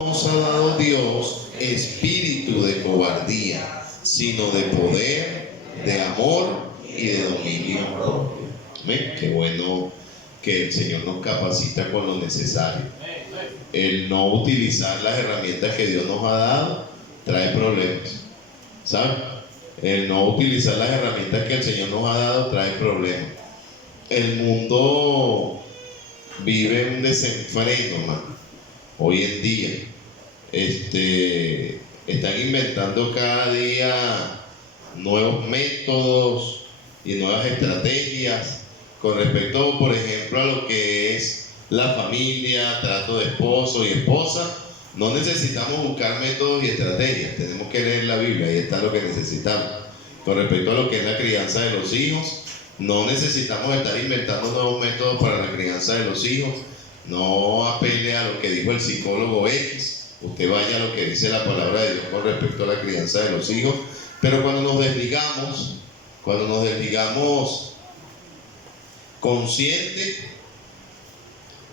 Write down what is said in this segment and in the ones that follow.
Nos ha dado Dios espíritu de cobardía, sino de poder, de amor y de dominio propio. Amén. Qué bueno que el Señor nos capacita con lo necesario. El no utilizar las herramientas que Dios nos ha dado trae problemas, ¿sabes? El no utilizar las herramientas que el Señor nos ha dado trae problemas. El mundo vive un desenfreno, hermano, hoy en día. Están inventando cada día nuevos métodos y nuevas estrategias con respecto, por ejemplo, a lo que es la familia, trato de esposo y esposa. No necesitamos buscar métodos y estrategias, tenemos que leer la Biblia, ahí está lo que necesitamos. Con respecto a lo que es la crianza de los hijos, no necesitamos estar inventando nuevos métodos para la crianza de los hijos. No apele a lo que dijo el psicólogo X. Usted vaya a lo que dice la palabra de Dios con respecto a la crianza de los hijos. Pero cuando nos desligamos consciente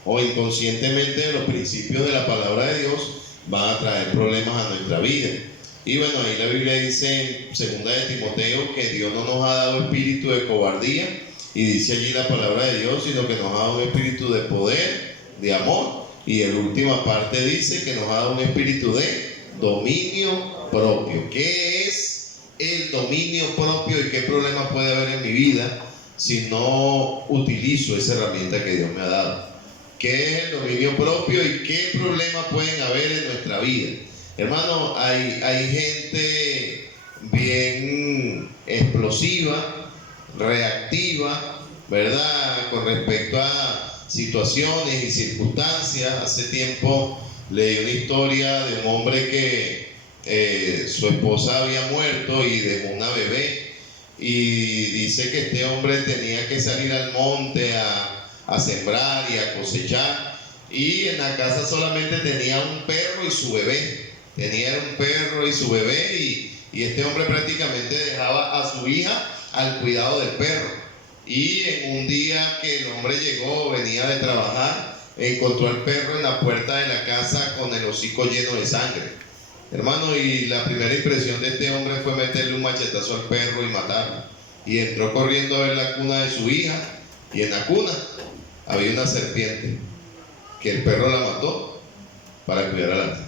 o inconscientemente de los principios de la palabra de Dios, van a traer problemas a nuestra vida. Y bueno, ahí la Biblia dice en 2 de Timoteo que Dios no nos ha dado espíritu de cobardía, y dice allí la palabra de Dios, sino que nos ha dado un espíritu de poder, de amor, y en última parte dice que nos ha dado un espíritu de dominio propio. ¿Qué es el dominio propio y qué problema puede haber en mi vida si no utilizo esa herramienta que Dios me ha dado? ¿Qué es el dominio propio y qué problemas pueden haber en nuestra vida? Hermano, hay gente bien explosiva, reactiva, ¿verdad? Con respecto a situaciones y circunstancias. Hace tiempo leí una historia de un hombre que su esposa había muerto y dejó una bebé. Y dice que este hombre tenía que salir al monte a sembrar y a cosechar. Y en la casa solamente tenía un perro y su bebé. Tenía un perro y su bebé, y este hombre prácticamente dejaba a su hija al cuidado del perro. Y en un día que el hombre llegó, venía de trabajar, encontró al perro en la puerta de la casa con el hocico lleno de sangre. Hermano, y la primera impresión de este hombre fue meterle un machetazo al perro y matarlo. Y entró corriendo a ver la cuna de su hija, y en la cuna había una serpiente que el perro la mató para cuidar a la niña.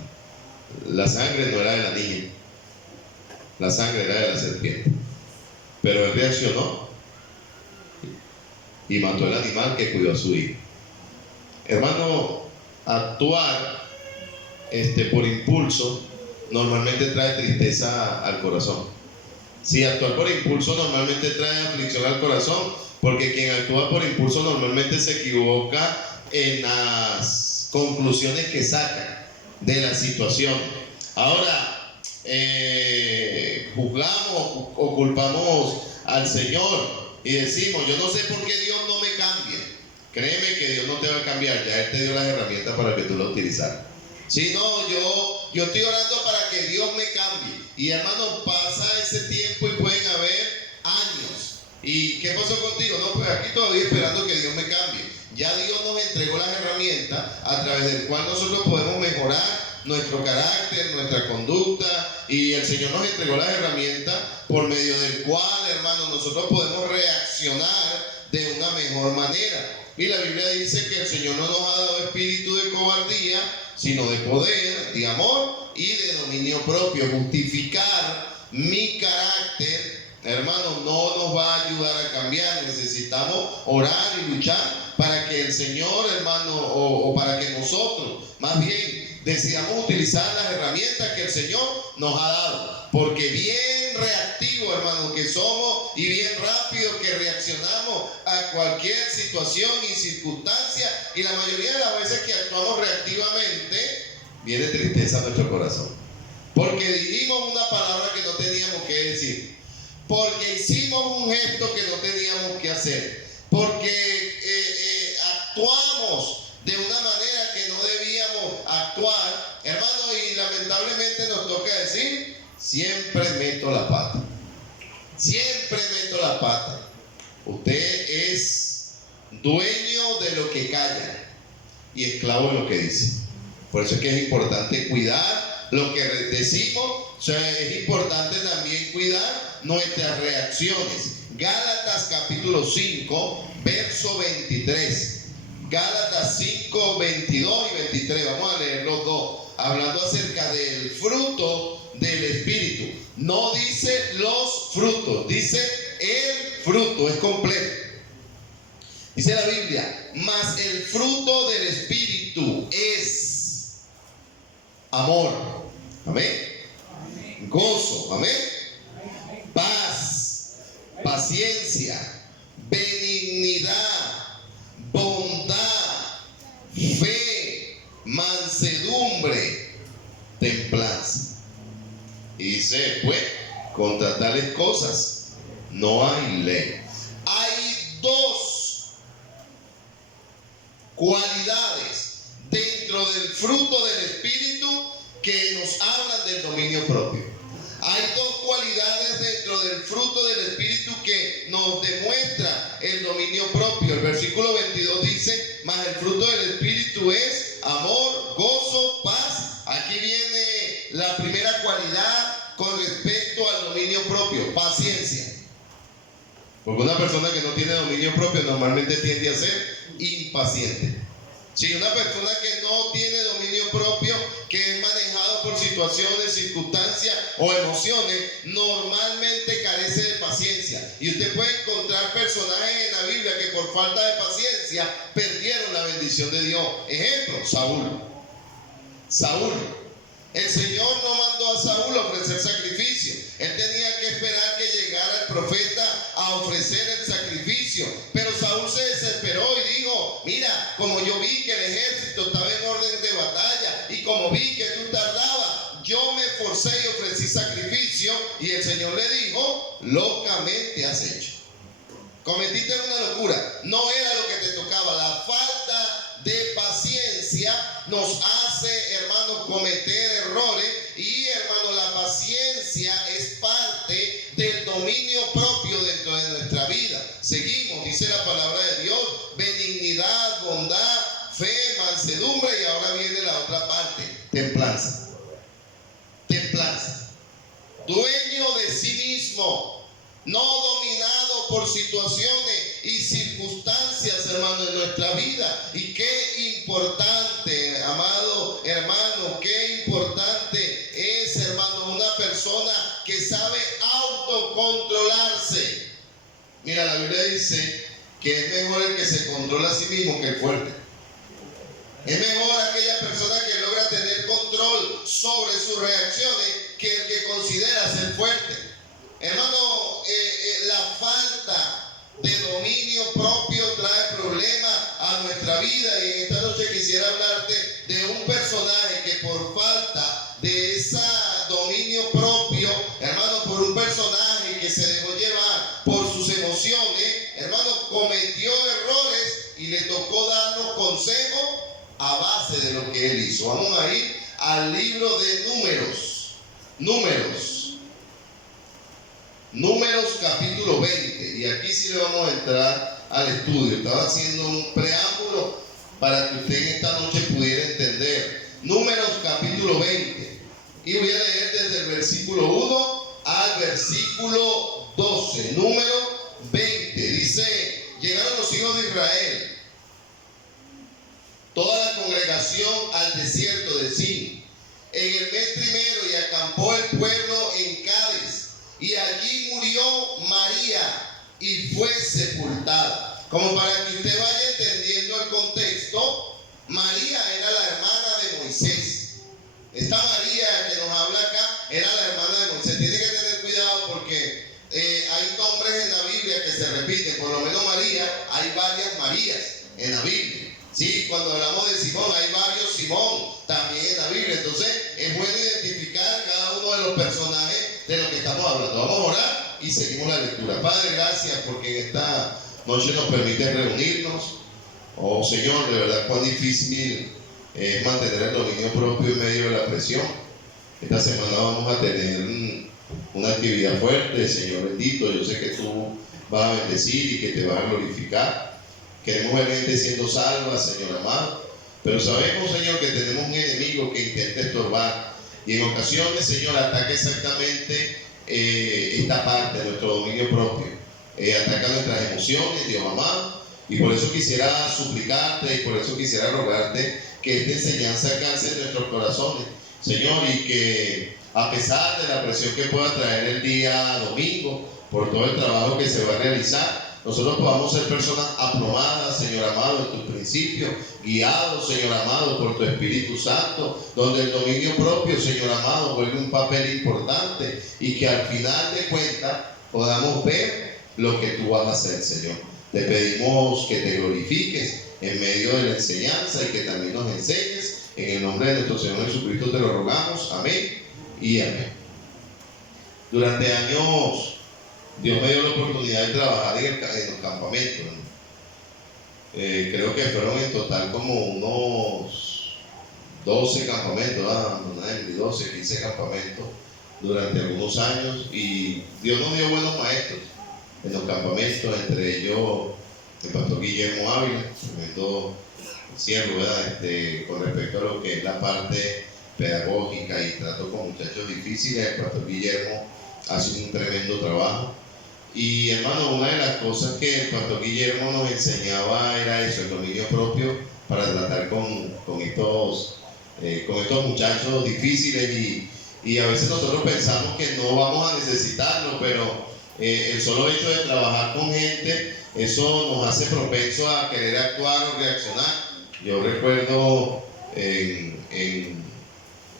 La sangre no era de la niña, la sangre era de la serpiente. Pero él reaccionó y mató al animal que cuidó a su hijo. Hermano, actuar por impulso normalmente trae tristeza al corazón. Si actuar por impulso normalmente trae aflicción al corazón, porque quien actúa por impulso normalmente se equivoca en las conclusiones que saca de la situación. Ahora, juzgamos o culpamos al Señor y decimos: yo no sé por qué Dios no me cambia. Créeme que Dios no te va a cambiar, ya Él te dio las herramientas para que tú las utilizaras. Si no, yo estoy orando para que Dios me cambie. Y hermano, pasa ese tiempo y pueden haber años. ¿Y qué pasó contigo? No, pues aquí todavía esperando que Dios me cambie. Ya Dios nos entregó las herramientas a través del cual nosotros podemos mejorar nuestro carácter, nuestra conducta, y el Señor nos entregó las herramientas por medio del cual, hermano, nosotros podemos reaccionar de una mejor manera. Y la Biblia dice que el Señor no nos ha dado espíritu de cobardía, sino de poder, de amor y de dominio propio. Justificar mi carácter, hermano, no nos va a ayudar a cambiar. Necesitamos orar y luchar para que el Señor, hermano, o para que nosotros, más bien, decidamos utilizar las herramientas que el Señor nos ha dado. Porque bien reactivo, hermano, que somos, y bien rápido que reaccionamos a cualquier situación y circunstancia, y la mayoría de las veces que actuamos reactivamente, viene tristeza a nuestro corazón. Porque dijimos una palabra que no teníamos que decir. Porque hicimos un gesto que no teníamos que hacer. Porque actuamos de una manera que no debíamos actuar, hermano, y lamentablemente nos toca decir: siempre meto la pata. Siempre meto la pata. Usted es dueño de lo que calla y esclavo de lo que dice. Por eso es que es importante cuidar lo que decimos. O sea, es importante también cuidar nuestras reacciones. Gálatas capítulo 5, verso 23. Gálatas 5, 22 y 23. Vamos a leer los dos. Hablando acerca del fruto del Espíritu. No dice los frutos, dice el fruto, es completo. Dice la Biblia, mas el fruto del Espíritu es amor, amén, gozo, amén, paz, paciencia, benignidad, bondad, fe, mansedumbre, templanza. Y dice, pues, contra tales cosas no hay ley. Hay dos cualidades dentro del fruto del Espíritu que nos hablan del dominio propio. Hay dos cualidades dentro del fruto del Espíritu que nos demuestra el dominio propio. El versículo 22 dice, mas el fruto del Espíritu es amor, gozo, paz. Aquí viene la primera cualidad con respecto al dominio propio, paciencia. Porque una persona que no tiene dominio propio normalmente tiende a ser impaciente. Si una persona que no tiene dominio propio, que es manejado por situaciones, circunstancias o emociones, normalmente carece de paciencia. Y usted puede encontrar personajes en la Biblia que por falta de paciencia perdieron la bendición de Dios. Ejemplo, Saúl. El Señor no mandó a Saúl a ofrecer sacrificio. Él tenía que esperar que llegara el profeta a ofrecer el sacrificio. Pero Saúl se desesperó y dijo, mira, como yo vi que el ejército estaba en orden de batalla y como vi que tú tardabas, yo me esforcé y ofrecí sacrificio. Y el Señor le dijo, locamente has hecho. Cometiste una locura. No era lo que te tocaba. La falta de paciencia nos hace, hermanos, cometer errores. Y, hermanos, la paciencia es parte del dominio propio dentro de nuestra vida. Seguimos, dice la palabra de Dios, benignidad, bondad, fe, mansedumbre, y ahora viene la otra parte, templanza. Dueño de sí mismo, no dominado por situaciones y circunstancias, hermano, en nuestra vida. Y qué importante, amado hermano, qué importante es, hermano, una persona que sabe autocontrolarse. Mira, la Biblia dice que es mejor el que se controla a sí mismo que el fuerte. Es mejor aquella persona que logra tener control sobre sus reacciones que el que considera ser fuerte. Hermano, la falta de dominio propio trae problemas a nuestra vida. Y en esta noche quisiera hablarte de un personaje que por falta de ese dominio propio, hermano, por un personaje que se dejó llevar por sus emociones, hermano, cometió errores y le tocó darnos consejos a base de lo que él hizo. Vamos a ir al libro de Números capítulo 20, y aquí sí le vamos a entrar al estudio. Estaba haciendo un preámbulo para que usted en esta noche pudiera entender. Números capítulo 20, y voy a leer desde el versículo 1 al versículo 12. Número 20, dice, llegaron los hijos de Israel, toda la congregación, al desierto de Sin en el mes primero, y acampó el pueblo en Cádiz, y allí murió María y fue sepultada. Como para que usted vaya entendiendo el contexto, María era la hermana de Moisés. Esta María que nos habla acá era la hermana de Moisés. Tiene que tener cuidado porque hay nombres en la Biblia que se repiten. Por lo menos María, hay varias Marías en la Biblia. Sí, cuando hablamos de Simón, hay varios Simón también en la Biblia. Entonces, es bueno identificar cada uno de los personajes de lo que estamos hablando. Vamos a orar y seguimos la lectura. Padre, gracias porque en esta noche nos permite reunirnos. Oh Señor, de verdad cuán difícil es mantener el dominio propio en medio de la presión. Esta semana vamos a tener una actividad fuerte, Señor bendito. Yo sé que tú vas a bendecir y que te vas a glorificar. Queremos ver gente siendo salva, Señor amado. Pero sabemos, Señor, que tenemos un enemigo que intenta estorbar. Y en ocasiones, Señor, ataca exactamente esta parte de nuestro dominio propio. Ataca nuestras emociones, Dios amado. Y por eso quisiera suplicarte y por eso quisiera rogarte que esta enseñanza calce en nuestros corazones, Señor, y que a pesar de la presión que pueda traer el día domingo, por todo el trabajo que se va a realizar, nosotros podamos ser personas aplomadas, Señor amado, en tus principios, guiados, Señor amado, por tu Espíritu Santo, donde el dominio propio, Señor amado, juegue un papel importante y que al final de cuentas podamos ver lo que tú vas a hacer, Señor. Te pedimos que te glorifiques en medio de la enseñanza y que también nos enseñes. En el nombre de nuestro Señor Jesucristo te lo rogamos. Amén y amén. Durante años Dios me dio la oportunidad de trabajar en los campamentos. Creo que fueron en total como unos 12 campamentos, 12, 15 campamentos durante algunos años, y Dios nos dio buenos maestros en los campamentos, entre ellos el pastor Guillermo Ávila, tremendo siervo, ¿verdad? Con respecto a lo que es la parte pedagógica y trato con muchachos difíciles. El pastor Guillermo hace un tremendo trabajo. Y hermano, una de las cosas que el pastor Guillermo nos enseñaba era eso, el dominio propio para tratar con estos muchachos difíciles, y a veces nosotros pensamos que no vamos a necesitarlo, pero el solo hecho de trabajar con gente, eso nos hace propenso a querer actuar o reaccionar. Yo recuerdo en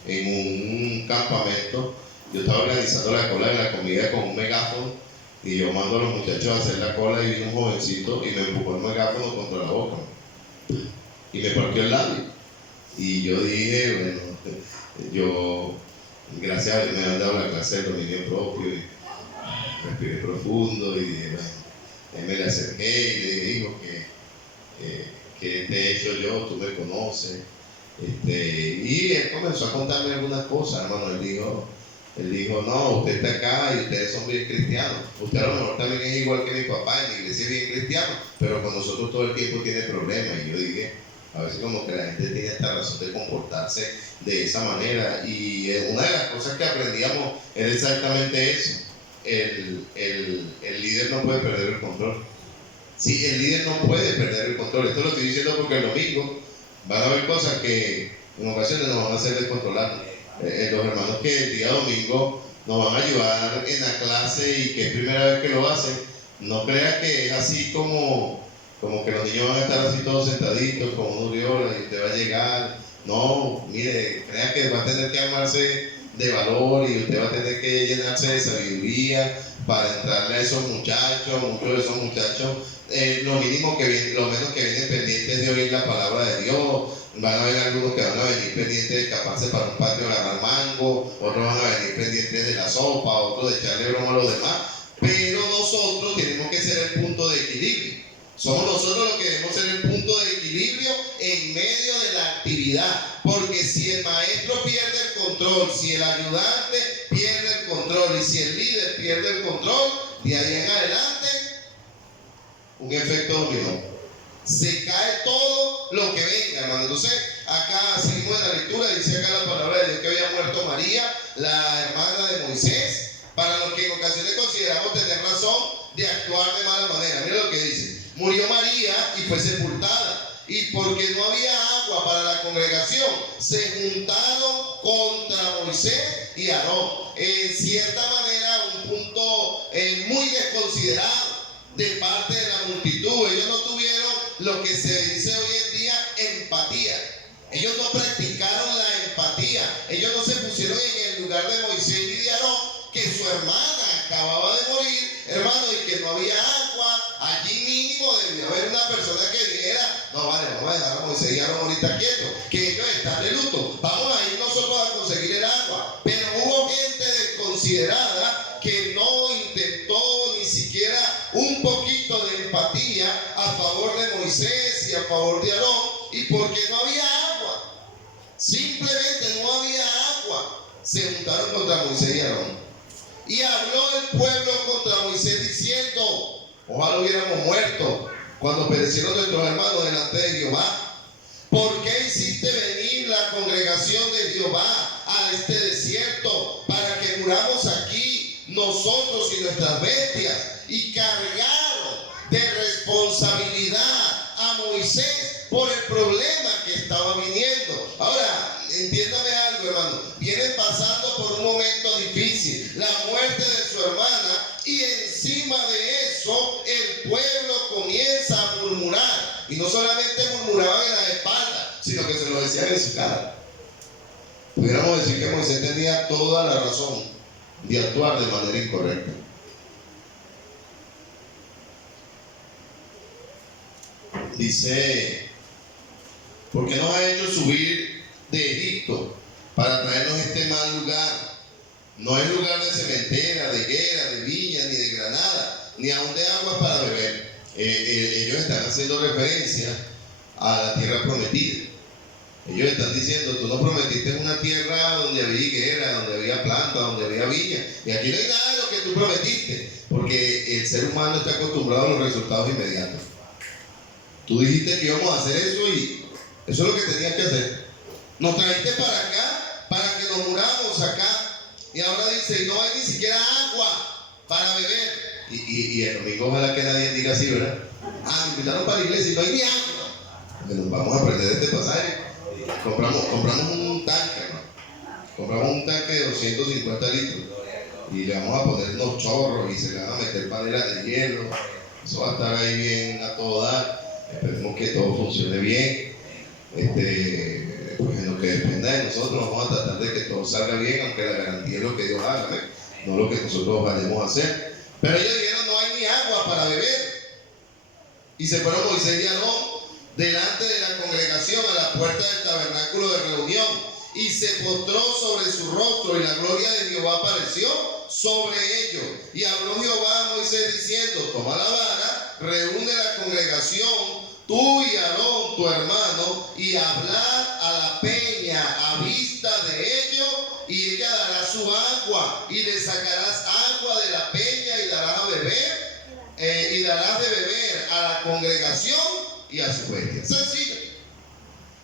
un campamento, yo estaba organizando la cola de la comida con un megáfono, y yo mando a los muchachos a hacer la cola, y vino un jovencito y me empujó el megáfono contra la boca y me partió el labio. Y yo dije, bueno, yo, gracias a Dios me han dado la clase de dominio propio, y respiré profundo y dije, bueno, me le acerqué y le dije, hijo, que te he hecho yo, tú me conoces. Y él comenzó a contarme algunas cosas, hermano. Él dijo, no, usted está acá y ustedes son bien cristianos. Usted a lo mejor también es igual que mi papá, en la iglesia es bien cristiano, pero con nosotros todo el tiempo tiene problemas. Y yo dije, a veces como que la gente tiene esta razón de comportarse de esa manera. Y una de las cosas que aprendíamos era exactamente eso. El líder no puede perder el control. Sí, el líder no puede perder el control. Esto lo estoy diciendo porque el domingo van a haber cosas que en ocasiones nos van a hacer descontrolar. Los hermanos que el día domingo nos van a ayudar en la clase y que es primera vez que lo hacen, no crea que es así como que los niños van a estar así todos sentaditos como unos violas y usted va a llegar. No, mire, crea que va a tener que armarse de valor y usted va a tener que llenarse de sabiduría para entrarle a esos muchachos. Muchos de esos muchachos, lo menos que vienen pendientes de oír la palabra de Dios. Van a haber algunos que van a venir pendientes de escaparse para un patio a agarrar mango, otros van a venir pendientes de la sopa, otros de echarle broma a los demás. Pero nosotros tenemos que ser el punto de equilibrio. Somos nosotros los que debemos ser el punto de equilibrio en medio de la actividad. Porque si el maestro pierde el control, si el ayudante pierde el control y si el líder pierde el control, de ahí en adelante, un efecto dominó. Se cae todo lo que venga, hermano. Entonces, acá seguimos en la lectura, dice acá la palabra de Dios que había muerto María, la hermana de Moisés, para los que en ocasiones consideramos tener razón de actuar de mala manera. Mira lo que dice: murió María y fue sepultada, y porque no había agua para la congregación, se juntaron contra Moisés y Aarón. En cierta manera, un punto muy desconsiderado de parte de la multitud. Ellos no tuvieron lo que se dice hoy en día empatía. Ellos no practicaron la empatía. Ellos no se pusieron en el lugar de Moisés y de Aarón, que su hermana acababa de morir, hermano, y que no había agua. Allí mínimo debió haber una persona que dijera: no, vale, vamos a dejar a Moisés y Aarón ahorita quietos, que ellos están de luto, vamos a ir nosotros a conseguir el agua. Pero hubo gente desconsiderada que no intentó ni siquiera un poquito de empatía a favor de Moisés y a favor de Aarón, y porque no había agua, simplemente no había agua, se juntaron contra Moisés y Aarón. Y habló el pueblo contra Moisés diciendo: ojalá hubiéramos muerto cuando perecieron nuestros hermanos delante de Jehová. ¿Por qué hiciste venir la congregación de Jehová a este desierto para que muramos aquí nosotros y nuestras bestias? Y cargaron de responsabilidad a Moisés por el problema que estaba viniendo. Ahora, entiéndame algo, hermano. Vienen pasando por un momento difícil, la muerte de su hermana, y encima de eso el pueblo comienza a murmurar. Y no solamente murmuraban en las espaldas, sino que se lo decían en su cara. Pudiéramos decir que Moisés tenía toda la razón de actuar de manera incorrecta. Dice: ¿por qué nos ha hecho subir de Egipto para traernos este mal lugar? No es lugar de cementera, de higuera, de viña, ni de granada, ni aun de agua para beber. Ellos están haciendo referencia a la tierra prometida. Ellos están diciendo: tú nos prometiste una tierra donde había higuera, donde había planta, donde había viña, y aquí no hay nada de lo que tú prometiste, porque el ser humano está acostumbrado a los resultados inmediatos. Tú dijiste que íbamos a hacer eso y eso es lo que tenías que hacer. Nos trajiste para acá, para que nos muramos acá, y ahora dice: y no hay ni siquiera agua para beber. Y el domingo ojalá que nadie diga así, ¿verdad? Me invitaron para la iglesia y no hay ni agua. Porque nos vamos a perder este pasaje. Compramos un tanque, ¿no? Compramos un tanque de 250 litros y le vamos a poner unos chorros y se le van a meter panelas de hielo. Eso va a estar ahí bien a todo dar. Esperemos que todo funcione bien. Pues en lo que dependa de nosotros vamos a tratar de que todo salga bien, aunque la garantía es lo que Dios haga, ¿eh? No lo que nosotros vayamos a hacer. Pero ellos dijeron: no hay ni agua para beber. Y se fueron Moisés y Aarón delante de la congregación a la puerta del tabernáculo de reunión, y se postró sobre su rostro, y la gloria de Jehová apareció sobre ellos. Y habló Jehová a Moisés diciendo: toma la vara, reúne la congregación, tú y Aarón tu hermano, y hablad a la peña a vista de ellos, y ella dará su agua, y le sacarás agua de la peña y darás a beber, y darás de beber a la congregación y a su bestia. Sencillo.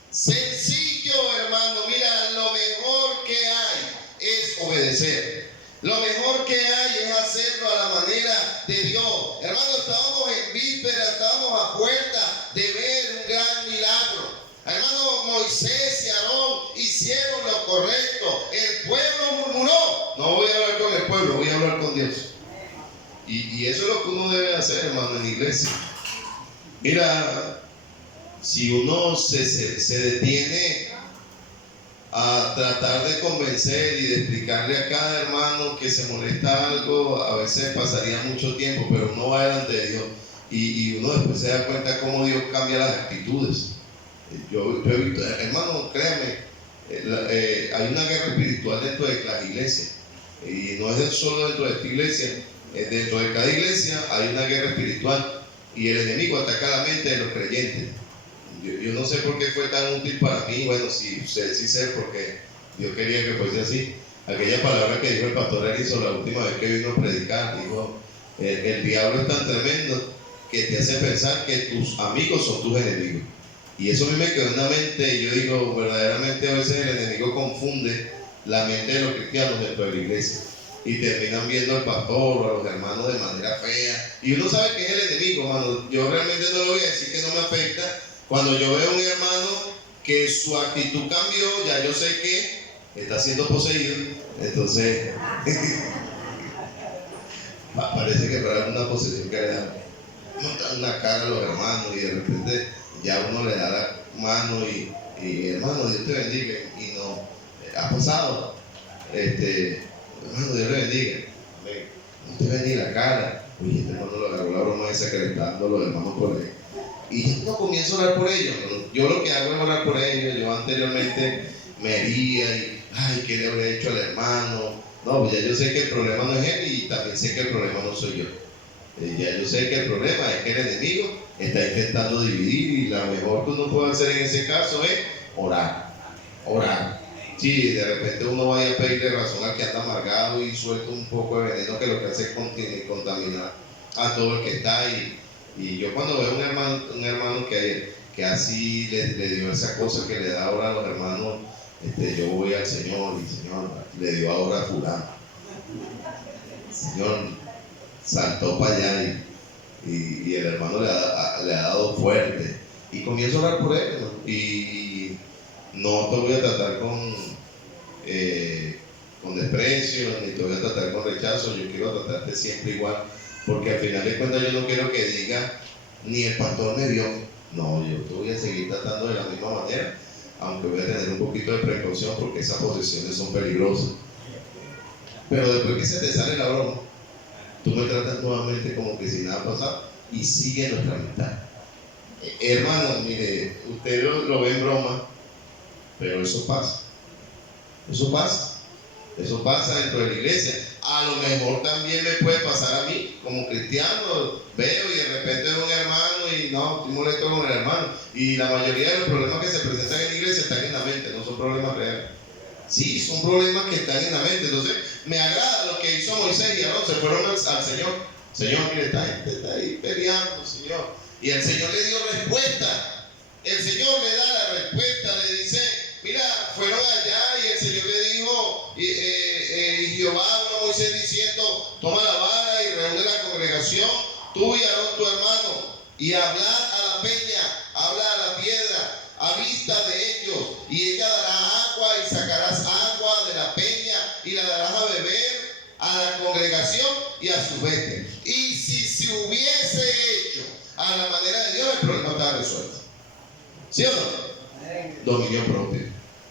Sencillo, hermano. Mira, lo mejor que hay es obedecer. Lo mejor que hay es hacerlo a la manera de Dios. Hermano, estábamos en víspera, estábamos a puerta de ver un gran milagro. Hermano, Moisés y Aarón hicieron lo correcto. El pueblo murmuró. No voy a hablar con el pueblo, voy a hablar con Dios. Y eso es lo que uno debe hacer, hermano, en la iglesia. Mira, si uno se detiene a tratar de convencer y de explicarle a cada hermano que se molesta algo, a veces pasaría mucho tiempo, pero uno va delante de Dios y uno después se da cuenta cómo Dios cambia las actitudes. Yo he visto, hermano, créanme, hay una guerra espiritual dentro de las iglesias, y no es solo dentro de esta iglesia, dentro de cada iglesia hay una guerra espiritual, y el enemigo ataca la mente de los creyentes. Yo no sé por qué fue tan útil para mí. Bueno, sí sé, porque Dios quería que fuese así. Aquella palabra que dijo el pastor Erizo la última vez que vino a predicar, dijo: el diablo es tan tremendo que te hace pensar que tus amigos son tus enemigos. Y eso a mí me quedó en la mente, y yo digo, verdaderamente a veces el enemigo confunde la mente de los cristianos dentro de la iglesia, y terminan viendo al pastor o a los hermanos de manera fea, y uno sabe que es el enemigo, hermano. Yo realmente no lo voy a decir que no me afecta. Cuando yo veo a un hermano que su actitud cambió, ya yo sé que está siendo poseído. Entonces parece que para una posesión que le da una cara a los hermanos, y de repente ya uno le da la mano y hermano, Dios te bendiga, y no ha pasado. Hermano, Dios le bendiga, no te ve ni la cara. Oye, este hermano lo agarró la broma esa que le está dando los hermanos por ahí. Y yo no comienzo a orar por ellos. Yo lo que hago es orar por ellos. Yo anteriormente me hería y, ¿qué le habré hecho al hermano? No, pues ya yo sé que el problema no es él, y también sé que el problema no soy yo. Ya yo sé que el problema es que el enemigo está intentando dividir, y lo mejor que uno puede hacer en ese caso es orar. Sí, de repente uno vaya a pedirle razón al que anda amargado y suelta un poco de veneno, que lo que hace es contaminar a todo el que está ahí. Y yo cuando veo un hermano que que así le dio esa cosa que le da ahora a los hermanos. Yo voy al Señor y Señor, le dio ahora a fulano. Señor saltó para allá y el hermano le ha dado fuerte. Y comienzo a orar por él, ¿no? Y no te voy a tratar con desprecio, ni te voy a tratar con rechazo. Yo quiero tratarte siempre igual, porque al final de cuentas yo no quiero que diga, ni el pastor me vio. No, yo te voy a seguir tratando de la misma manera, aunque voy a tener un poquito de precaución porque esas posiciones son peligrosas. Pero después que se te sale la broma, tú me tratas nuevamente como que si nada pasado y sigue nuestra amistad. Hermano, mire, usted lo ve en broma, pero eso pasa. Eso pasa. Eso pasa dentro de la iglesia. A lo mejor también me puede pasar a mí, como cristiano, veo y de repente veo un hermano y no, estoy molesto con el hermano. Y la mayoría de los problemas que se presentan en la iglesia están en la mente, no son problemas reales. Sí, son problemas que están en la mente. Entonces, me agrada lo que hizo Moisés y Aarón, se fueron al Señor. Señor, mire, esta gente está ahí peleando, Señor. Y el Señor le dio respuesta. El Señor le da la respuesta, le dice, mira, fueron allá y el Señor le dijo, y Jehová habló a Moisés diciendo, toma la vara y reúne la congregación, tú y Aarón tu hermano, y hablad a la peña, habla a la piedra, a vista de ellos, y ella dará agua y sacarás agua de la peña y la darás a beber a la congregación y a sus bestias. Y si se hubiese hecho a la manera de Dios, el problema está resuelto. ¿Sí o no? Dominio propio.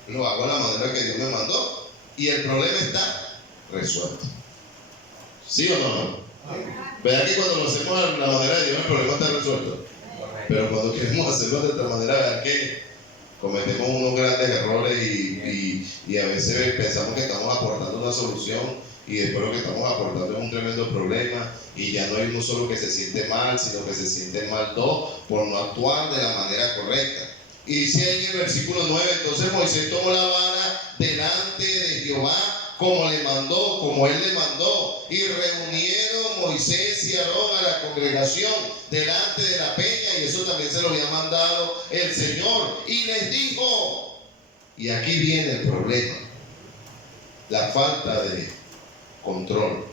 Lo hago a la manera que Dios me mandó y el problema está resuelto. ¿Sí o no? ¿Verdad que cuando lo hacemos a la manera de Dios, el problema está resuelto? Pero cuando queremos hacerlo de otra manera, ¿verdad que cometemos unos grandes errores y a veces pensamos que estamos aportando una solución y después lo que estamos aportando es un tremendo problema y ya no hay uno solo que se siente mal, sino que se sienten mal dos por no actuar de la manera correcta? Y dice ahí en el versículo 9, entonces Moisés tomó la vara delante de Jehová como le mandó, como él le mandó, y reunieron Moisés y Aarón a la congregación delante de la peña, y eso también se lo había mandado el Señor, y les dijo, y aquí viene el problema, la falta de control,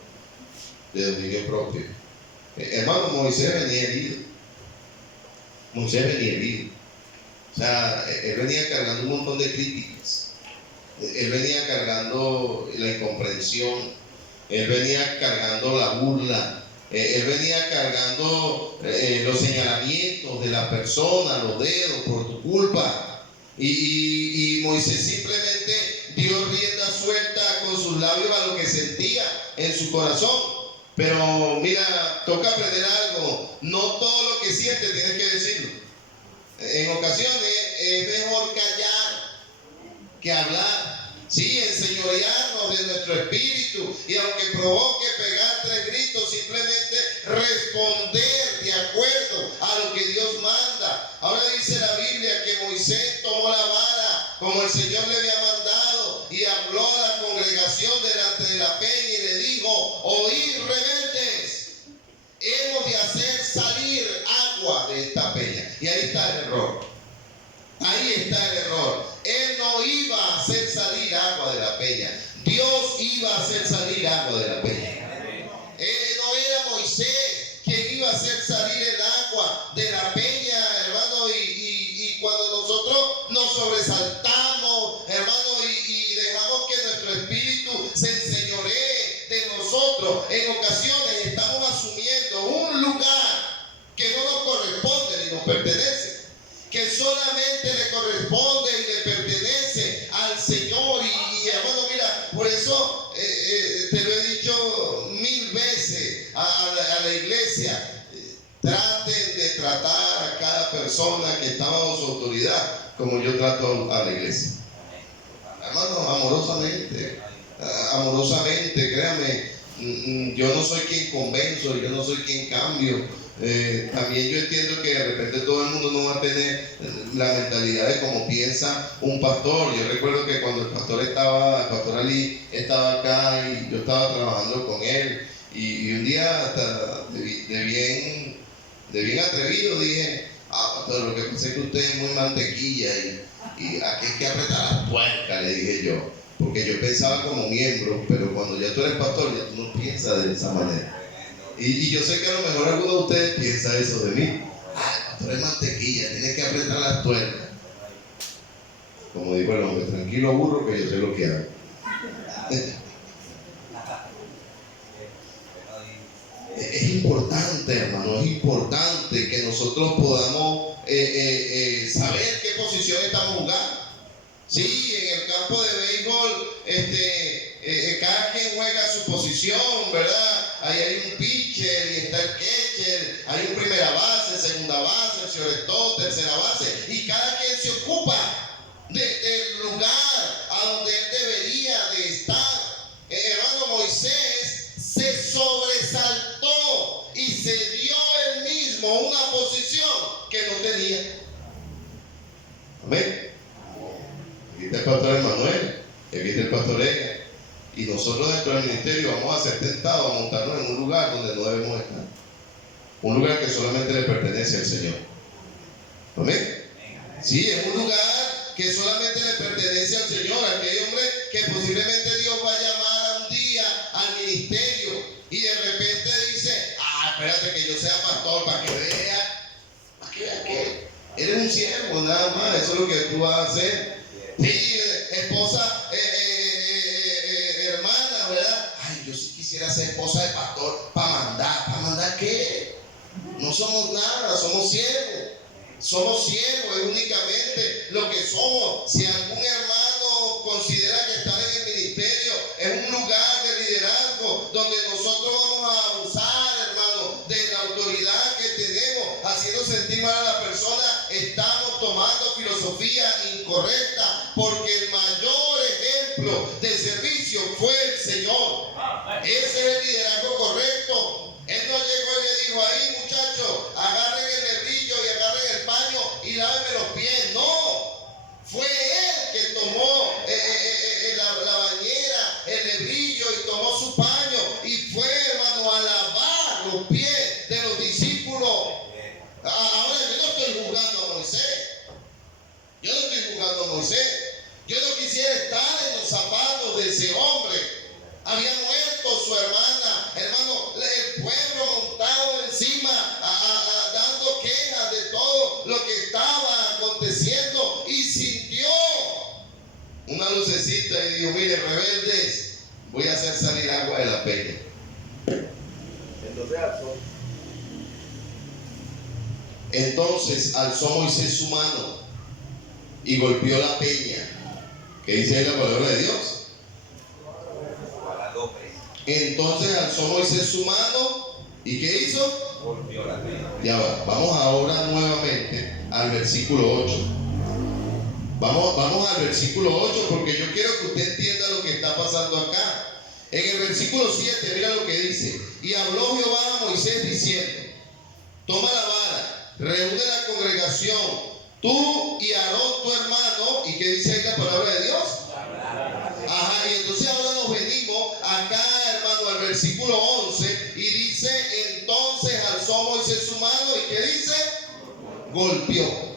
de dominio propio. Hermano, Moisés venía herido. Moisés venía herido. O sea, él venía cargando un montón de críticas. Él venía cargando la incomprensión. Él venía cargando la burla. Él venía cargando los señalamientos de la persona, los dedos, por tu culpa. Y Moisés simplemente dio rienda suelta con sus labios a lo que sentía en su corazón. Pero mira, toca aprender algo. No todo lo que sientes tienes que decirlo. En ocasiones es mejor callar que hablar. Sí, enseñorearnos de nuestro espíritu y aunque provoque pegar 3 gritos, simplemente responder de acuerdo a lo que Dios manda. Ahora dice la Biblia que Moisés tomó la vara como el Señor le había mandado y habló a la congregación delante de la peña y le dijo, oíd rebeldes, hemos de hacer salir agua de esta peña. Y ahí está el error. Ahí está el error. Él no iba a hacer salir agua de la peña. Dios iba a hacer salir agua de la peña. No era Moisés quien iba a hacer salir el agua de la peña, hermano. Y cuando nosotros nos sobresaltamos, hermano, y dejamos que nuestro espíritu se enseñoree de nosotros, en ocasiones estamos asumiendo un lugar que no nos corresponde ni nos pertenece, que solamente le corresponde y le pertenece al Señor. Y hermano, mira, por eso te lo he dicho 1000 veces a la iglesia, traten de tratar a cada persona que está bajo su autoridad como yo trato a la iglesia. Hermano, amorosamente, créame, yo no soy quien convenzo, yo no soy quien cambio. También yo entiendo que de repente todo el mundo no va a tener la mentalidad de como piensa un pastor. Yo recuerdo que cuando el pastor Ali estaba acá y yo estaba trabajando con él y un día hasta de bien atrevido dije, pastor, lo que pasa es que usted es muy mantequilla y aquí hay que apretar las tuercas, le dije yo. Porque yo pensaba como miembro, pero cuando ya tú eres pastor, ya tú no piensas de esa manera. Y yo sé que a lo mejor alguno de ustedes piensa eso de mí. El pastor es mantequilla, tiene que apretar las tuercas. Como dijo el hombre, tranquilo burro que yo sé lo que hago. Es importante, hermano, es importante que nosotros podamos saber qué posición estamos jugando. Sí, en el campo de béisbol, cada quien juega su posición, ¿verdad? Ahí hay un pitcher y está el catcher, hay un primera base, segunda base, el shortstop, tercera base, y cada quien se ocupa del lugar a donde él debería de estar. Hermano, Moisés se sobresaltó y se dio él mismo una posición que no tenía. Amén. Aquí está el pastor Emanuel, y aquí está el pastor Ega. Y nosotros dentro del ministerio vamos a ser tentados a montarnos en un lugar donde no debemos estar. Un lugar que solamente le pertenece al Señor. Amén. Sí, es un lugar que solamente le pertenece al Señor. Aquel hombre que posiblemente Dios va a llamar un día al ministerio y de repente dice: espérate que yo sea pastor para que vea que eres un siervo nada más. Eso es lo que tú vas a hacer. Sí, esposa, hermana, ¿verdad? Yo sí quisiera ser esposa de pastor para mandar. ¿Para mandar qué? No somos nada, somos siervos. Somos siervos, es únicamente lo que somos. Si algún hermano considera que estar en el ministerio es un lugar de liderazgo donde nosotros vamos a abusar, hermano, de la autoridad que tenemos, haciendo sentir mal a la persona, estamos tomando filosofía incorrecta, porque el mayor ejemplo de servicio fue el Señor. Ese es el liderazgo correcto. Él no llegó y le dijo: ahí, muchachos, agarren el lebrillo y agarren el paño y lávenme los pies. No, fue él que tomó la bañera, el lebrillo, y tomó su paño y fue, hermano, a lavar los pies de los discípulos. Ahora, yo no estoy juzgando a Moisés. Yo no estoy juzgando a Moisés. Yo no quisiera estar en los zapatos de ese hombre. Había muerto su hermana, hermano, el pueblo montado encima, dando quejas de todo lo que estaba aconteciendo, y sintió una lucecita y dijo: mire, rebeldes, voy a hacer salir agua de la peña. Entonces alzó Moisés su mano y golpeó la peña. ¿Qué dice ahí la palabra de Dios? Entonces alzó Moisés su mano y ¿qué hizo? Golpeó la peña. Ya va, vamos ahora nuevamente al versículo 8. Vamos al versículo 8, porque yo quiero que usted entienda lo que está pasando acá. En el versículo 7, mira lo que dice: y habló Jehová a Moisés diciendo: toma la vara, reúne la congregación, tú y Aarón tu hermano. ¿Y qué dice ahí la palabra de Dios? Ajá, y entonces ahora nos venimos acá, hermano, al versículo 11, y dice: entonces alzó Moisés su mano, ¿y qué dice? Golpeó.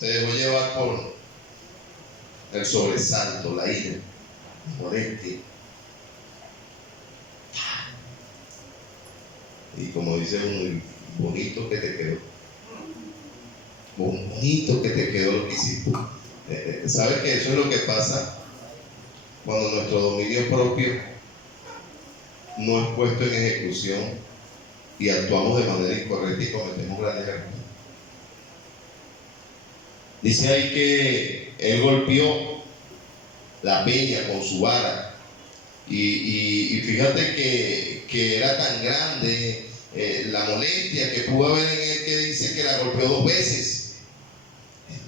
Se dejó llevar por el sobresalto, la ira, molestia. Y como dice un bonito que te quedó. Bonito que te quedó lo que hiciste. ¿Sabes que eso es lo que pasa cuando nuestro dominio propio no es puesto en ejecución y actuamos de manera incorrecta y cometemos grandes errores? Dice ahí que él golpeó la peña con su vara, y fíjate que era tan grande la molestia que pudo haber en él, que dice que la golpeó 2 veces.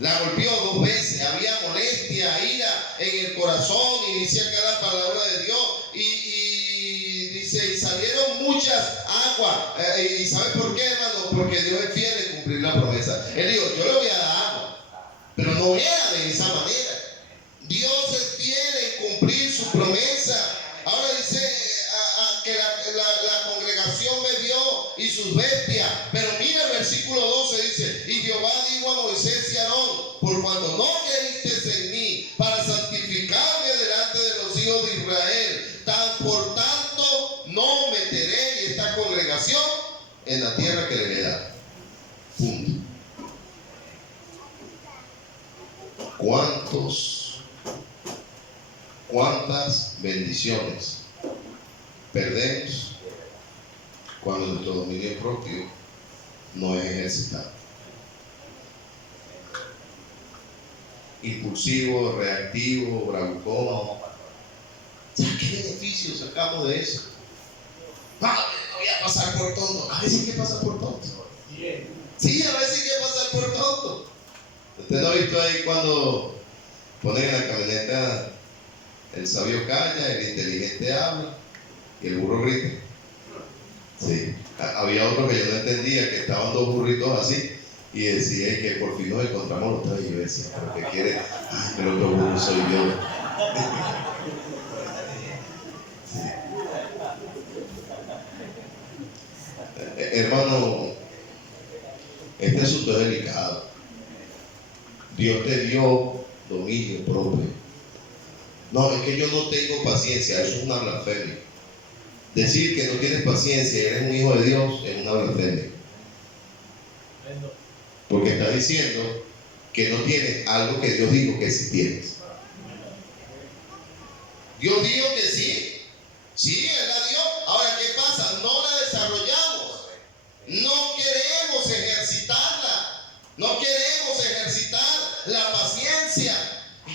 La golpeó 2 veces. Había molestia, ira en el corazón, y dice acá la palabra de Dios, y dice: y salieron muchas aguas. ¿Y sabe por qué, hermano? Porque Dios es fiel en cumplir la promesa. Él dijo: yo le voy a dar agua, pero no era de esa manera. Dios es fiel en cumplir su promesa. Ahora dice que la congregación me vio y sus bestias, pero Israel: por tanto no meteré esta congregación en la tierra que le voy a dar. Punto. ¿Cuántas bendiciones perdemos cuando nuestro dominio propio no es ejercitado? Impulsivo, reactivo, bravucón. ¿Qué beneficio sacamos de eso? No voy a pasar por tonto. A veces hay que pasar por tonto. Sí, a veces hay que pasar por tonto. ¿Usted no ha visto ahí cuando ponen en la camioneta: el sabio calla, el inteligente habla y el burro grita? Sí. Había otro que yo no entendía, que estaban dos burritos así y decía que por fin nos encontramos los tres. Y yo decía: ¿pero qué quiere? Ay, pero el otro burro soy yo. Sí. Hermano, este asunto es delicado. Dios te dio dominio propio. No, es que yo no tengo paciencia. Eso es una blasfemia. Decir que no tienes paciencia y eres un hijo de Dios es una blasfemia. Porque está diciendo que no tienes algo que Dios dijo que sí tienes. Dios dijo que sí. Sí, Él la dio. Ahora, ¿qué pasa? No la desarrollamos. No queremos ejercitarla. No queremos ejercitar la paciencia.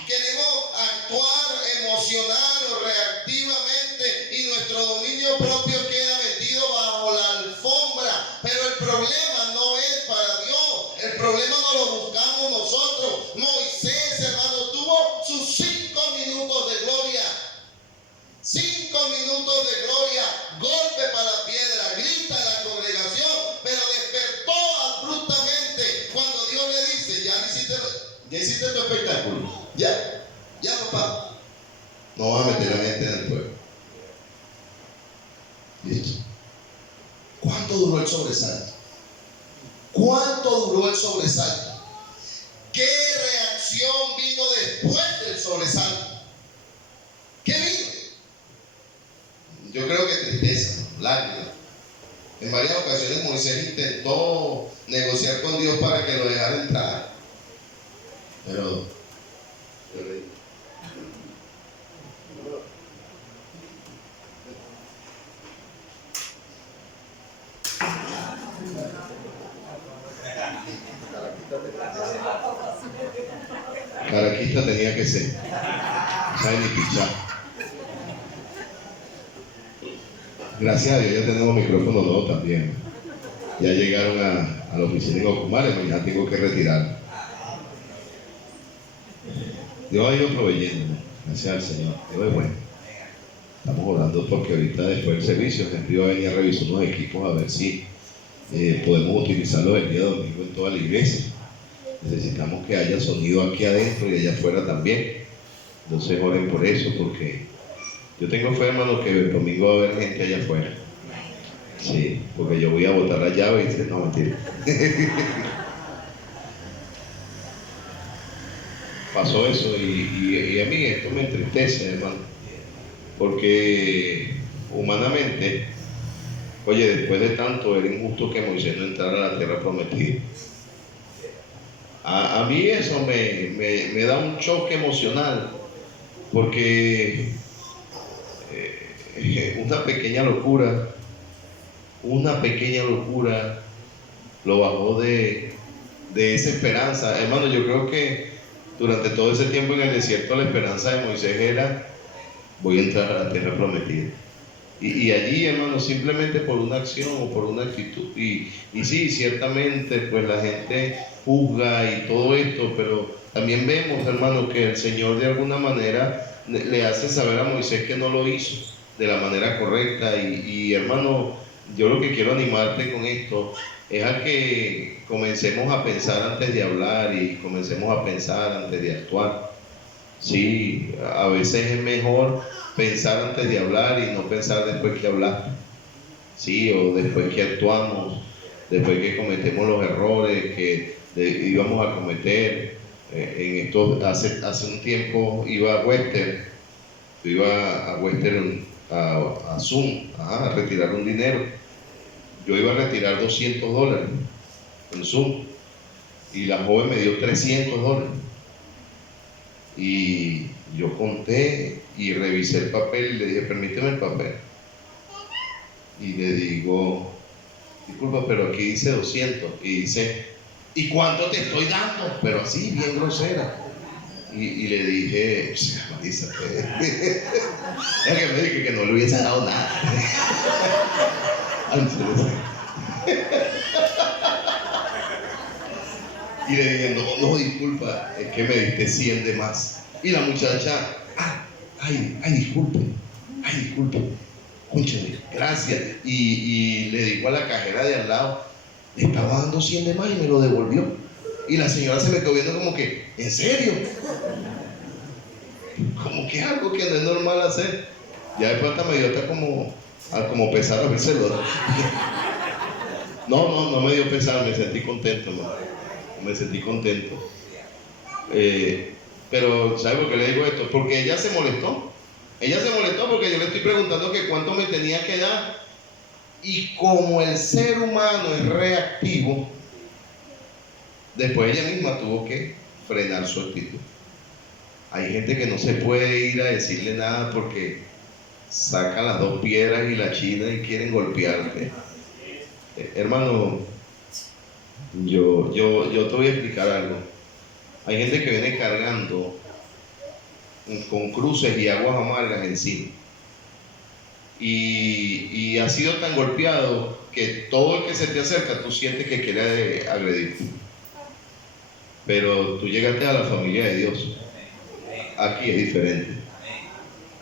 Queremos actuar emocional o reactivamente y nuestro dominio propio queda metido bajo la alfombra. Pero el problema no es para Dios. El problema no lo buscamos nosotros. Moisés, hermano, tuvo sus 5 minutos de gloria. 5 minutos de gloria, golpe para piedra, grita a la congregación, pero despertó abruptamente cuando Dios le dice: ya hiciste tu espectáculo, ya papá, no vas a meter a la gente en el pueblo. Listo. ¿Cuánto duró el sobresalto? ¿Cuánto duró el sobresalto? ¿Qué reacción vino después del sobresalto? ¿Qué vino? Yo creo que tristeza, lágrimas. En varias ocasiones Moisés intentó negociar con Dios para que lo dejara entrar, pero caraquista tenía que ser. ¿Sabe ni pichar? Gracias a Dios ya tenemos micrófono nuevo también. Ya llegaron a la oficina en Ocumare, ya tengo que retirar. Dios ha ido proveyendo, gracias al Señor. Dios es bueno. Estamos orando porque ahorita después del servicio el gente iba a venir a revisar unos equipos a ver si podemos utilizarlos el día domingo en toda la iglesia. Necesitamos que haya sonido aquí adentro y allá afuera también. Entonces oren por eso, porque yo tengo fe, hermano, que el domingo va a haber gente allá afuera. Sí, porque yo voy a botar la llave y dice: no, mentira. Pasó eso y a mí esto me entristece, hermano, porque humanamente, oye, después de tanto era injusto que Moisés no entrara a la tierra prometida. A mí eso me da un choque emocional, porque una pequeña locura lo bajó de esa esperanza. Hermano, yo creo que durante todo ese tiempo en el desierto la esperanza de Moisés era: voy a entrar a la tierra prometida. Y allí, hermano, simplemente por una acción o por una actitud. Y sí, ciertamente, pues la gente juzga y todo esto, pero también vemos, hermano, que el Señor de alguna manera le hace saber a Moisés que no lo hizo de la manera correcta. Y hermano, yo lo que quiero animarte con esto es a que comencemos a pensar antes de hablar y comencemos a pensar antes de actuar. Sí, a veces es mejor pensar antes de hablar y no pensar después que hablar. Sí, o después que actuamos, después que cometemos los errores que íbamos a cometer. En esto, hace un tiempo iba a Western Yo iba a Western, a Zoom, a retirar un dinero. Yo iba a retirar $200 en Zoom y la joven me dio $300. Y yo conté y revisé el papel y le dije, permíteme el papel. Y le digo, disculpa, pero aquí dice 200. Y dice, ¿y cuánto te estoy dando? Pero así, bien grosera. Y le dije, Marisa, es que me dije que no le hubiese dado nada. Y le dije, no, disculpa, es que me diste 100 de más. Y la muchacha, disculpe, cónchale, gracias. Y le dijo a la cajera de al lado, le estaba dando 100 de más y me lo devolvió. Y la señora se me quedó viendo como que, ¿en serio? Como que es algo que no es normal hacer. Ya después hasta me dio hasta como pesar a verselo. No me dio pesar, me sentí contento, ¿no? Me sentí contento. Pero, ¿sabe por qué le digo esto? Porque ella se molestó. Ella se molestó porque yo le estoy preguntando que cuánto me tenía que dar. Y como el ser humano es reactivo, después ella misma tuvo que frenar su actitud. Hay gente que no se puede ir a decirle nada porque sacan las dos piedras y la china y quieren golpearte. Hermano, yo te voy a explicar algo. Hay gente que viene cargando con cruces y aguas amargas encima. Y ha sido tan golpeado que todo el que se te acerca, tú sientes que quiere agredirte. Pero tú llegaste a la familia de Dios. Aquí es diferente.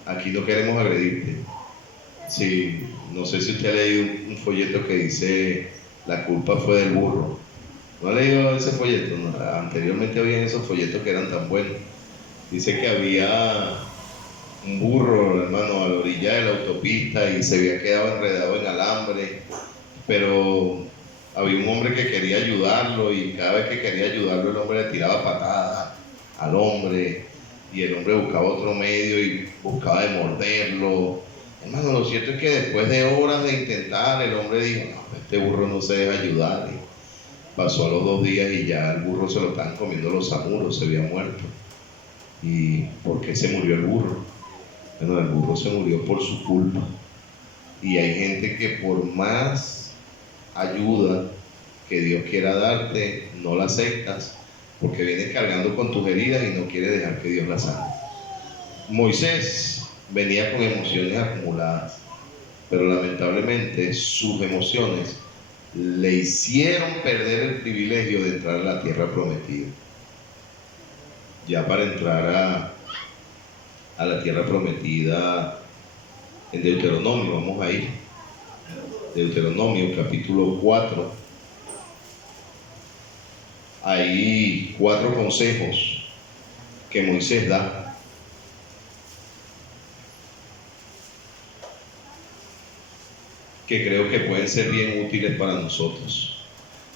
Aquí no queremos agredirte. Sí, no sé si usted ha leído un folleto que dice la culpa fue del burro. ¿No ha leído ese folleto? No, anteriormente había esos folletos que eran tan buenos. Dice que había un burro, hermano, a la orilla de la autopista y se había quedado enredado en alambre, pero había un hombre que quería ayudarlo y cada vez que quería ayudarlo el hombre le tiraba patadas al hombre y el hombre buscaba otro medio y buscaba de morderlo. Hermano, lo cierto es que después de horas de intentar el hombre dijo, no, este burro no se deja ayudar. Y pasó a los 2 días y ya el burro se lo estaban comiendo los zamuros, se había muerto. ¿Y por qué se murió el burro? Bueno, el burro se murió por su culpa. Y hay gente que por más ayuda que Dios quiera darte, no la aceptas porque vienes cargando con tus heridas y no quieres dejar que Dios las sane. Moisés venía con emociones acumuladas, pero lamentablemente sus emociones le hicieron perder el privilegio de entrar a la tierra prometida. Ya para entrar a la tierra prometida, en Deuteronomio, vamos a ir. Deuteronomio capítulo 4. Hay 4 consejos que Moisés da. Que creo que pueden ser bien útiles para nosotros.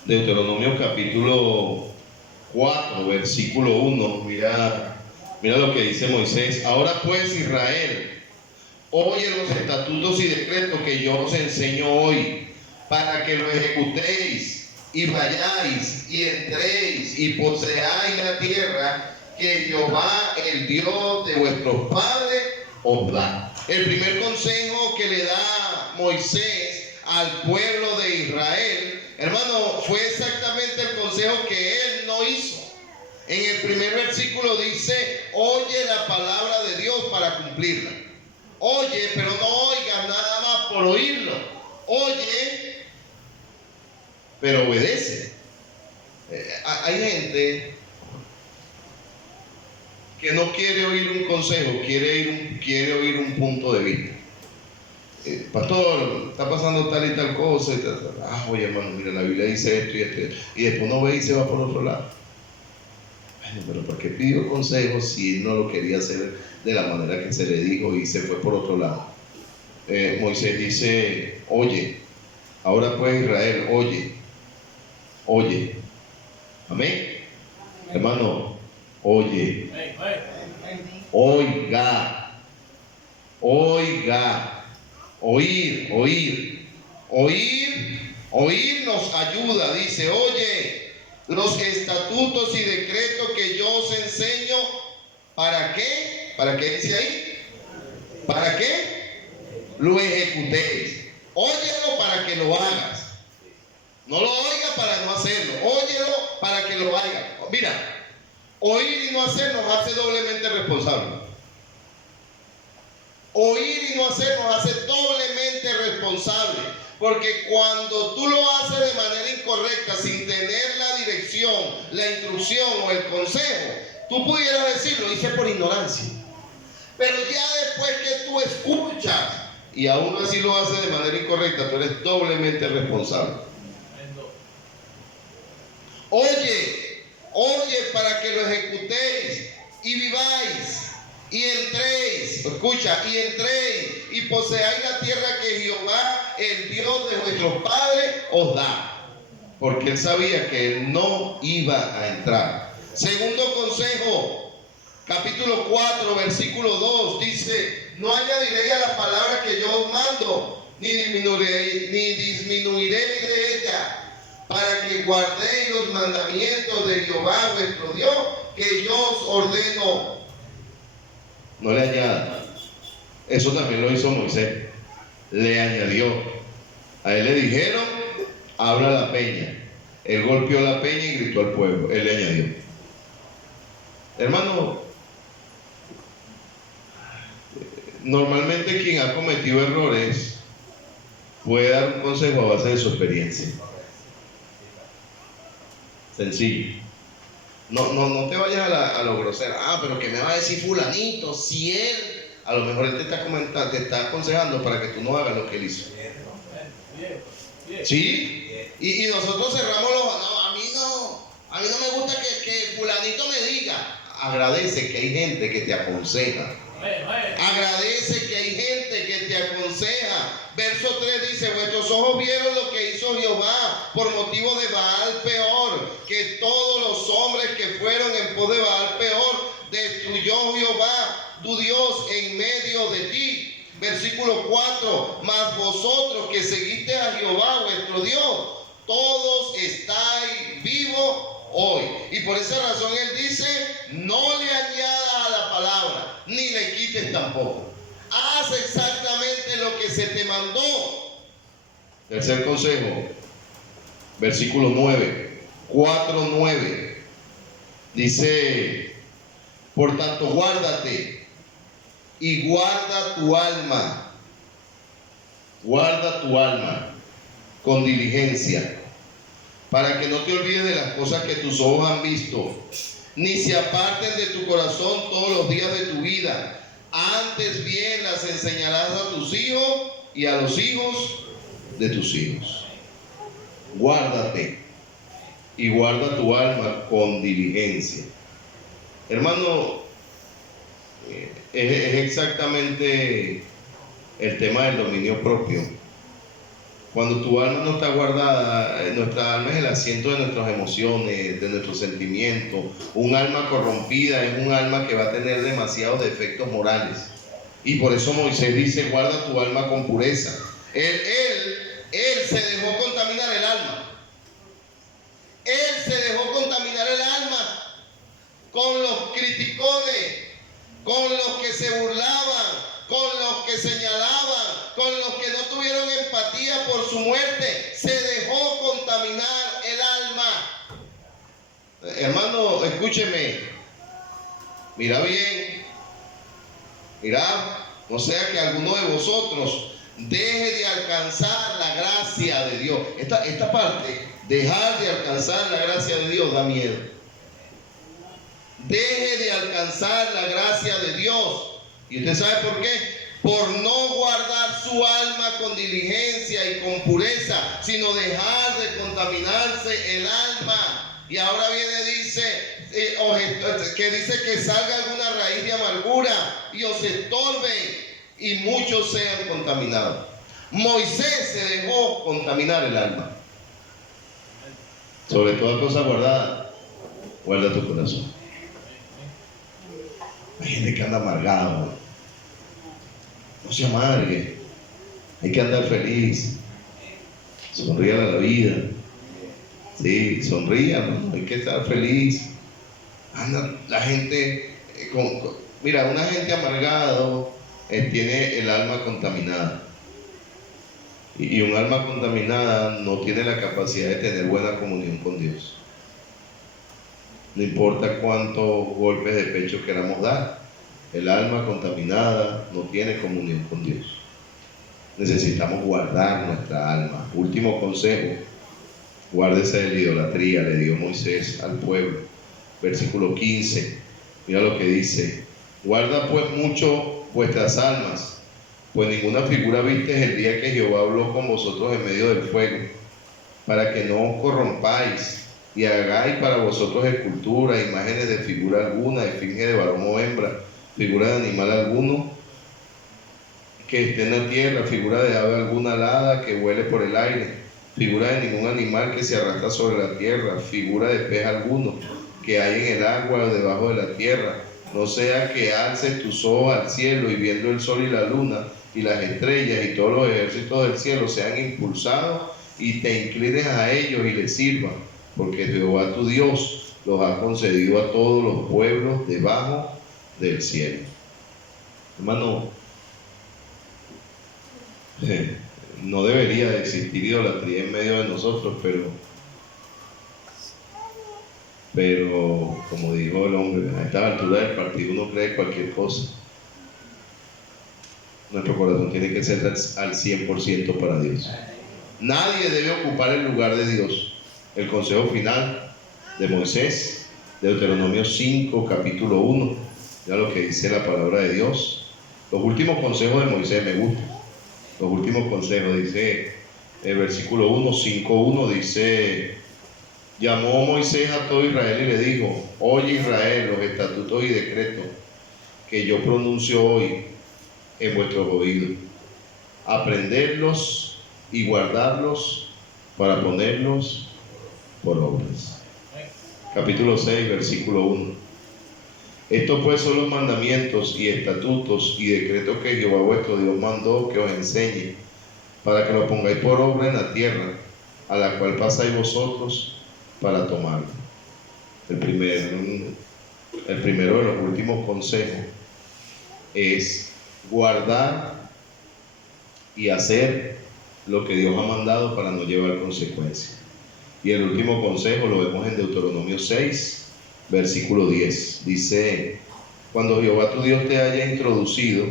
Deuteronomio capítulo 4, versículo 1. Mira lo que dice Moisés. Ahora pues, Israel, oye los estatutos y decretos que yo os enseño hoy, para que lo ejecutéis y vayáis y entréis y poseáis la tierra que Jehová, el Dios de vuestros padres, os da. El primer consejo que le da Moisés al pueblo de Israel, hermano, fue exactamente el consejo que él no hizo. En el primer versículo dice, oye la palabra de Dios para cumplirla. Oye, pero no oigas nada más por oírlo. Oye, pero obedece. Hay gente que no quiere oír un consejo, quiere oír un punto de vista. Pastor, está pasando tal y tal cosa. Oye, hermano, mira, la Biblia dice esto y esto. Y después no ve y se va por otro lado. Bueno, pero ¿por qué pidió consejo si él no lo quería hacer de la manera que se le dijo y se fue por otro lado? Moisés dice, oye, ahora pues Israel, oye, amén. Hermano, oye, oiga, Oiga, oír, oír, oír nos ayuda. Dice, oye, los estatutos y decretos que yo os enseño, ¿para qué? ¿Para qué dice ahí? ¿Para qué? Lo ejecutéis. Óyelo para que lo hagas. No lo oiga para no hacerlo. Óyelo para que lo haga. Mira, oír y no hacer nos hace doblemente responsables. Oír y no hacer nos hace doblemente responsables. Porque cuando tú lo haces de manera incorrecta, sin tener la dirección, la instrucción o el consejo, tú pudieras decir, lo hice por ignorancia. Pero ya después que tú escuchas y aún así lo haces de manera incorrecta, tú eres doblemente responsable. Oye, oye para que lo ejecutéis y viváis y entréis, escucha, y entréis y poseáis la tierra que Jehová, el Dios de vuestros padres, os da. Porque él sabía que él no iba a entrar. Segundo consejo, capítulo 4, versículo 2, dice, no añadiré a las palabras que yo os mando, ni disminuiré de ella, para que guardéis los mandamientos de Jehová vuestro Dios, que yo os ordeno. No le añada. Eso también lo hizo Moisés. Le añadió. A él le dijeron, habla la peña. Él golpeó la peña y gritó al pueblo. Él le añadió. Hermano, normalmente quien ha cometido errores puede dar un consejo a base de su experiencia. Sencillo. No te vayas a lo grosero. Pero ¿qué me va a decir fulanito? Si él, a lo mejor él te está aconsejando para que tú no hagas lo que él hizo. ¿Sí? Y nosotros cerramos los... No, a mí no me gusta que fulanito me diga. Agradece que hay gente que te aconseja. Agradece que hay gente que te aconseja. Verso 3 dice, vuestros ojos vieron lo que hizo Jehová por motivo de Baal Peor, que todos los hombres que fueron en pos de Baal Peor destruyó Jehová tu Dios en medio de ti. Versículo 4, mas vosotros que seguiste a Jehová vuestro Dios, todos estáis vivos hoy. Y por esa razón él dice, no le añadas a la palabra, ni le quites tampoco. Haz exactamente lo que se te mandó. Tercer consejo, versículo 9, 4:9. Dice, por tanto guárdate y guarda tu alma. Guarda tu alma con diligencia, para que no te olvides de las cosas que tus ojos han visto, ni se aparten de tu corazón todos los días de tu vida. Antes bien las enseñarás a tus hijos y a los hijos de tus hijos. Guárdate y guarda tu alma con diligencia. Hermano, es exactamente el tema del dominio propio. Cuando tu alma no está guardada, nuestra alma es el asiento de nuestras emociones, de nuestros sentimientos. Un alma corrompida es un alma que va a tener demasiados defectos morales. Y por eso Moisés dice, guarda tu alma con pureza. Él se dejó contaminar el alma. Él se dejó contaminar el alma con los criticones, con los que se burlaban, con los que señalaban, con los que no tuvieron empatía por su muerte. Se dejó contaminar el alma. Hermano, escúcheme. Mira bien. Mira, no sea que alguno de vosotros deje de alcanzar la gracia de Dios. Esta parte, dejar de alcanzar la gracia de Dios, da miedo. Deje de alcanzar la gracia de Dios. ¿Y usted sabe por qué? Por no guardar su alma con diligencia y con pureza, sino dejar de contaminarse el alma. Y ahora viene, dice, que dice que salga alguna raíz de amargura y os estorbe y muchos sean contaminados. Moisés se dejó contaminar el alma. Sobre toda cosa guardada, guarda tu corazón. Hay gente que anda amargado. no se amargue, hay que andar feliz, sonríe a la vida, sí, sonría, ¿no? Hay que estar feliz. Anda, la gente, mira, una gente amargada tiene el alma contaminada. Y un alma contaminada no tiene la capacidad de tener buena comunión con Dios. No importa cuántos golpes de pecho queramos dar, el alma contaminada no tiene comunión con Dios. Necesitamos guardar nuestra alma. Último consejo, guárdese de la idolatría, le dio Moisés al pueblo. Versículo 15, mira lo que dice: guarda pues mucho vuestras almas, pues ninguna figura visteis el día que Jehová habló con vosotros en medio del fuego, para que no os corrompáis y hagáis para vosotros esculturas, imágenes de figura alguna, esfinge de varón o hembra, figura de animal alguno que esté en la tierra, figura de ave alguna alada que vuele por el aire, figura de ningún animal que se arrastra sobre la tierra, figura de pez alguno que hay en el agua o debajo de la tierra. No sea que alces tus ojos al cielo y viendo el sol y la luna y las estrellas y todos los ejércitos del cielo sean impulsados y te inclines a ellos y les sirvan, porque Jehová tu Dios los ha concedido a todos los pueblos debajo del cielo. Hermano, no debería de existir idolatría en medio de nosotros, pero como dijo el hombre, a esta altura del partido uno cree cualquier cosa. Nuestro corazón tiene que ser al 100% para Dios. Nadie debe ocupar el lugar de Dios. El consejo final de Moisés, Deuteronomio 5, capítulo 1, ya lo que dice la palabra de Dios. Los últimos consejos de Moisés me gustan. Los últimos consejos, dice el versículo 1, 5:1, dice: llamó Moisés a todo Israel y le dijo: oye Israel, los estatutos y decretos que yo pronuncio hoy en vuestros oídos, aprenderlos y guardarlos para ponerlos por obras. Capítulo 6, versículo 1. Estos pues son los mandamientos y estatutos y decretos que Jehová vuestro Dios mandó que os enseñe, para que los pongáis por obra en la tierra, a la cual pasáis vosotros para tomarla. El primero de los últimos consejos es guardar y hacer lo que Dios ha mandado para no llevar consecuencias. Y el último consejo lo vemos en Deuteronomio 6, versículo 10. Dice: cuando Jehová tu Dios te haya introducido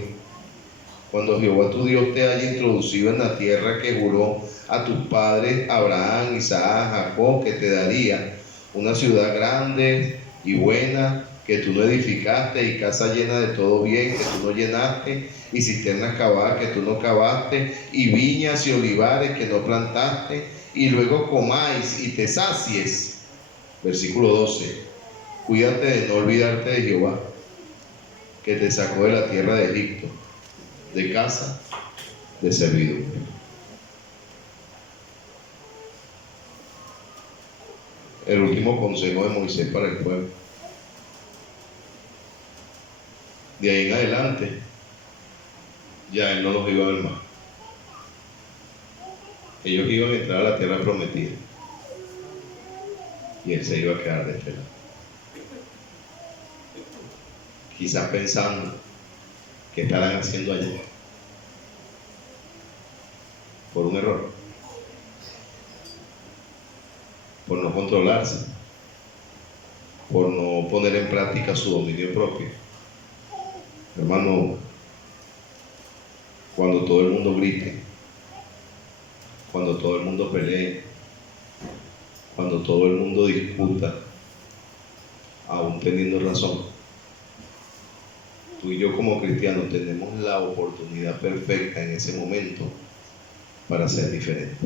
en la tierra que juró a tus padres Abraham, Isaac, Jacob, que te daría, una ciudad grande y buena que tú no edificaste, y casa llena de todo bien que tú no llenaste, y cisternas cavadas que tú no cavaste, y viñas y olivares que no plantaste, y luego comáis y te sacies. Versículo 12. Cuídate de no olvidarte de Jehová, que te sacó de la tierra de Egipto, de casa de servidumbre. El último consejo de Moisés para el pueblo. De ahí en adelante, ya él no los iba a ver más. Ellos iban a entrar a la tierra prometida y él se iba a quedar de este lado. Quizás pensando que estarán haciendo allá por un error, por no controlarse, por no poner en práctica su dominio propio. Hermano, cuando todo el mundo grite, cuando todo el mundo pelee, cuando todo el mundo disputa, aún teniendo razón, tú y yo como cristianos tenemos la oportunidad perfecta en ese momento para ser diferentes.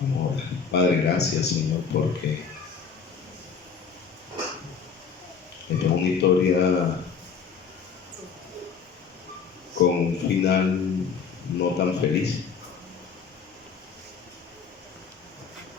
Vamos a orar. Padre, gracias, Señor, porque esta es una historia con un final no tan feliz.